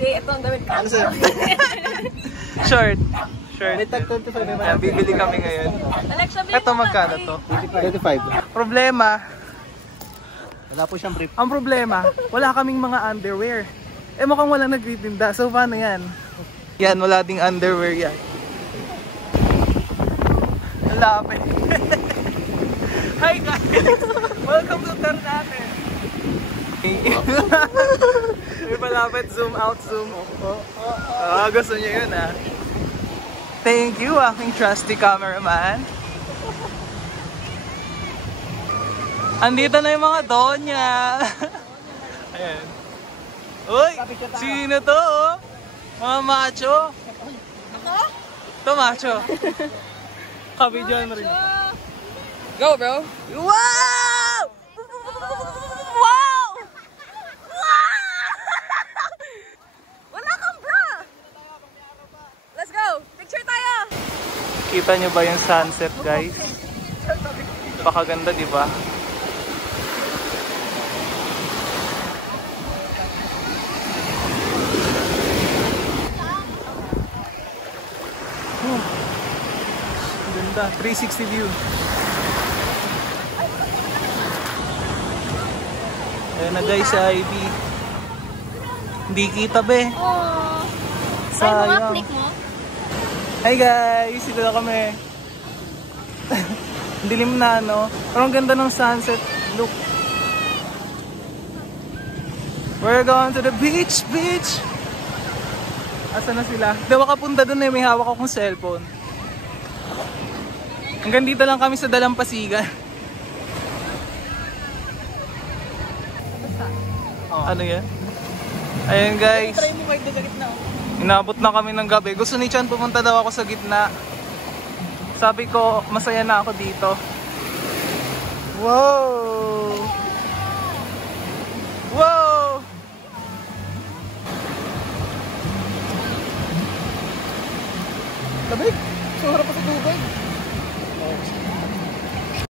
Ito ang damit ko. Ano sa'yo? Short. Short. May tag 25 naman. Ayan, bibili kami ngayon. Ito magkano to? 25. Problema. Wala po siyang brief. Ang problema, wala kaming mga underwear. Eh mukhang wala nagtitinda. So paano yan? Yan, wala ding underwear yan. Ang lapit. Hi guys! Welcome to Ternate. May malapit, zoom out, zoom. Gusto niyo yun ah. Thank you, aking trusty cameraman. Andito na yung mga donya. Ayan. Uy! Sino to oh? Mga macho. Ako? Ito macho. Kabidyoan mo rin. Go, bro. Wow! Wow! Wala kang bra! Let's go! Picture tayo! Kita nyo ba yung sunset, guys? Pakaganda, di ba? Ganda, 360 view. Ayan na guys, si Ivy. Hindi kita be. Oh. Sayang. Click mo? Hi guys, dito na kami. Dilim na no. Pero ang ganda ng sunset. Look. We're going to the beach, beach. Asa na sila? Hindi makapunta dun eh, may hawak akong cellphone. Hanggang dito lang kami sa Dalampasigan. Ano yan? Ayan guys. Try mo kahit sa gitna. Inabot na kami ng gabi. Gusto ni Chan pumunta daw ako sa gitna. Sabi ko, masaya na ako dito. Wow! Wow! Lamig! Sobrang pa sa tubig.